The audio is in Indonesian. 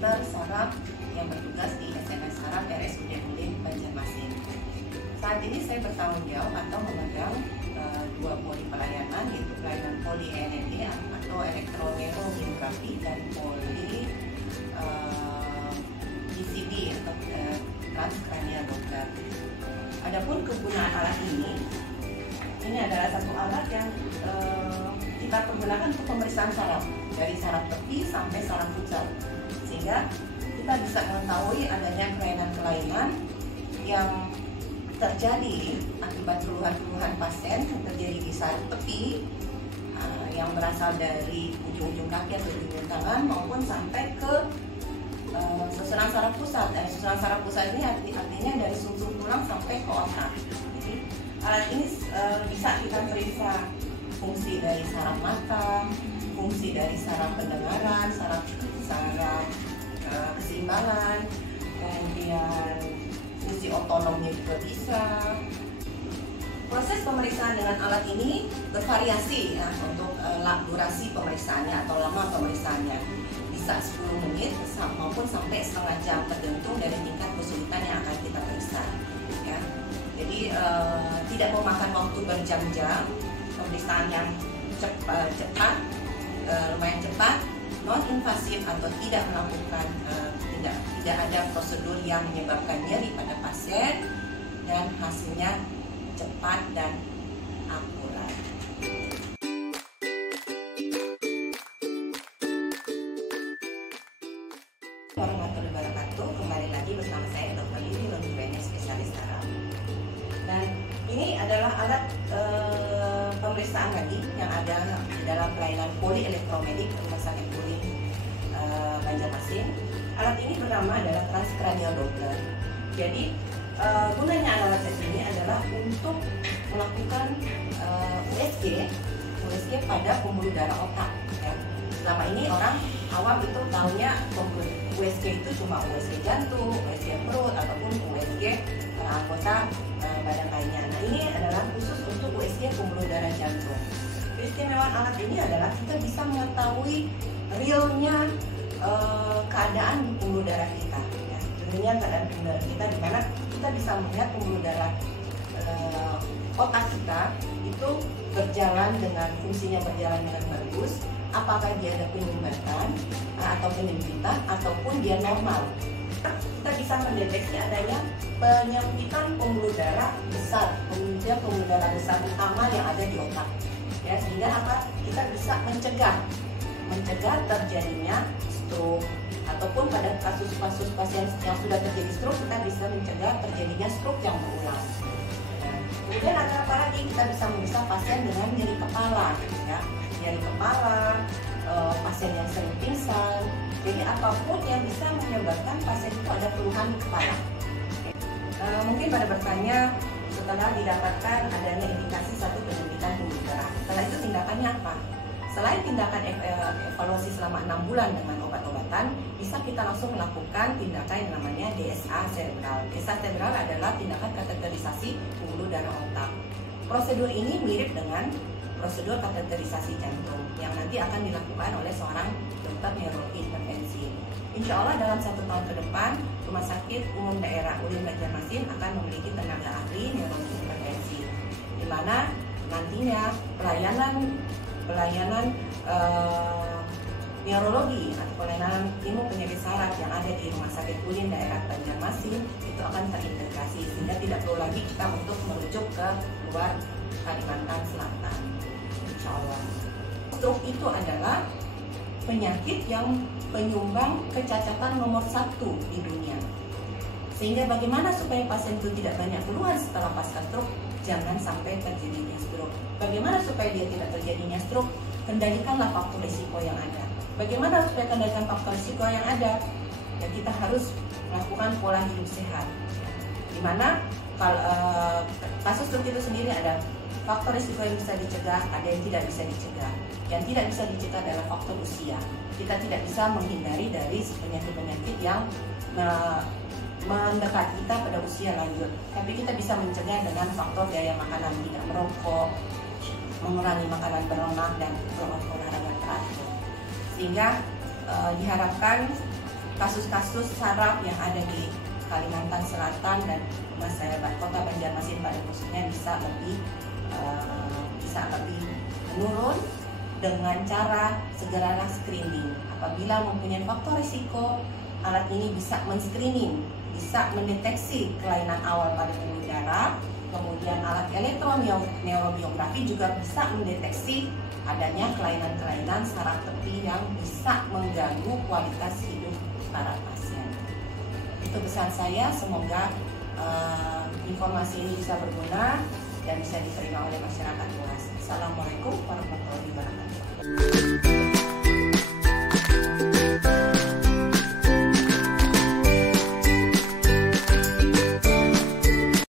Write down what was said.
dokter saraf yang bertugas di SMS Saraf RSUD UIN Banjarmasin. Saat ini saya bertanggung jawab atau memegang dua poli pelayanan, yaitu pelayanan poli ENT atau elektroneuroangiography dan poli ECD atau transcranial Doppler. Adapun kegunaan alat ini adalah satu alat yang kita pergunakan untuk pemeriksaan saraf dari saraf tepi sampai saraf pusat, sehingga kita bisa mengetahui adanya kelainan-kelainan yang terjadi akibat keluhan-keluhan pasien yang terjadi di saraf tepi yang berasal dari ujung-ujung kaki atau ujung tangan maupun sampai ke susunan saraf pusat. Dan susunan saraf pusat ini artinya dari sumsum tulang sampai ke otak. Jadi alat ini bisa kita periksa fungsi dari saraf mata, fungsi dari saraf pendengaran, saraf keseimbangan, kemudian fungsi otonomnya juga bisa. Proses pemeriksaan dengan alat ini bervariasi ya, untuk durasi pemeriksaannya atau lama pemeriksaannya. Bisa 10 menit maupun sampai setengah jam, tergantung dari tingkat kesulitan yang akan kita periksa. Ya. Jadi tidak memakan waktu berjam-jam, pemeriksaan yang cepat, lumayan cepat, non invasif atau tidak melakukan tidak ada prosedur yang menyebabkan nyeri pada pasien, dan hasilnya cepat dan akurat. Warahmatullahi wabarakatuh. Kembali lagi bersama saya Dr. Yuli Longgubene, spesialis saraf. Dan ini adalah alat pemeriksaan lagi yang ada di dalam pelayanan poli elektromedik Rumah Sakit UIN Banjarmasin. Alat ini bernama adalah transcranial Doppler. Jadi gunanya alat ini adalah untuk melakukan USG pada pembuluh darah otak. Ya. Selama ini orang awam itu tahunya USG itu cuma USG jantung, USG perut, ataupun USG anggota badan lainnya. Nah, ini adalah khusus untuk USG pembuluh darah jantung. Keistimewaan alat ini adalah kita bisa mengetahui realnya keadaan di pembuluh darah kita. Ya. Realnya keadaan pembuluh darah kita, di mana kita bisa melihat pembuluh darah otak kita itu fungsinya berjalan dengan bagus. Apakah dia ada penyumbatan atau penyempitan ataupun dia normal. Kita bisa mendeteksi adanya penyempitan pembuluh darah besar, kemudian pembuluh darah besar utama yang ada di otak. Ya, sehingga kita bisa mencegah terjadinya stroke, ataupun pada kasus-kasus pasien yang sudah terjadi stroke, kita bisa mencegah terjadinya stroke yang berulang. Kemudian apa lagi, kita bisa memeriksa pasien dengan nyeri kepala, ya. Nyeri kepala, pasien yang sering pingsan, jadi apapun yang bisa menyebabkan pasien itu ada keluhan di kepala. Mungkin pada bertanya, setelah didapatkan adanya indikasi satu penyempitan pembuluh darah, setelah itu tindakannya apa? Selain tindakan evaluasi selama 6 bulan dengan obat-obatan, bisa kita langsung melakukan tindakan yang namanya DSA cerebral. DSA cerebral adalah tindakan kateterisasi pembuluh darah otak. Prosedur ini mirip dengan prosedur kateterisasi jantung yang nanti akan dilakukan oleh seorang dokter neurologi intervensi. Insya Allah dalam 1 tahun ke depan, Rumah Sakit Umum Daerah UIN Banjarmasin akan memiliki tenaga ahli neurologi intervensi, di mana nantinya pelayanan neurologi atau pelayanan ilmu penyakit saraf yang ada di Rumah Sakit UIN Daerah Banjarmasin itu akan terintegrasi, sehingga tidak perlu lagi kita untuk merujuk ke luar Kalimantan Selatan. Insya Allah. Stroke itu adalah penyakit yang penyumbang kecacatan nomor 1 di dunia. Sehingga bagaimana supaya pasien itu tidak banyak keluhan setelah pasca stroke? Jangan sampai terjadinya stroke. Bagaimana supaya dia tidak terjadinya stroke? Kendalikanlah faktor risiko yang ada. Bagaimana supaya kendalikan faktor risiko yang ada? Ya, kita harus melakukan pola hidup sehat. Di mana kasus stroke itu sendiri ada faktor risiko yang bisa dicegah, ada yang tidak bisa dicegah. Yang tidak bisa dicegah adalah faktor usia. Kita tidak bisa menghindari dari penyakit-penyakit yang mendekat kita pada usia lanjut. Tapi kita bisa mencegah dengan faktor gaya makanan, tidak merokok, mengurangi makanan berlemak, dan berolahraga teratur. Sehingga diharapkan kasus-kasus saraf yang ada di Kalimantan Selatan dan Kota Banjarmasin pada khususnya bisa lebih menurun dengan cara segera screening. Apabila mempunyai faktor risiko, alat ini bisa men-screening, bisa mendeteksi kelainan awal pada pembuluh darah. Kemudian alat elektroneurobiografis juga bisa mendeteksi adanya kelainan-kelainan saraf tepi yang bisa mengganggu kualitas hidup para pasien. Itu pesan saya, semoga informasi ini bisa berguna dan bisa diterima oleh masyarakat luas. Assalamualaikum warahmatullahi wabarakatuh.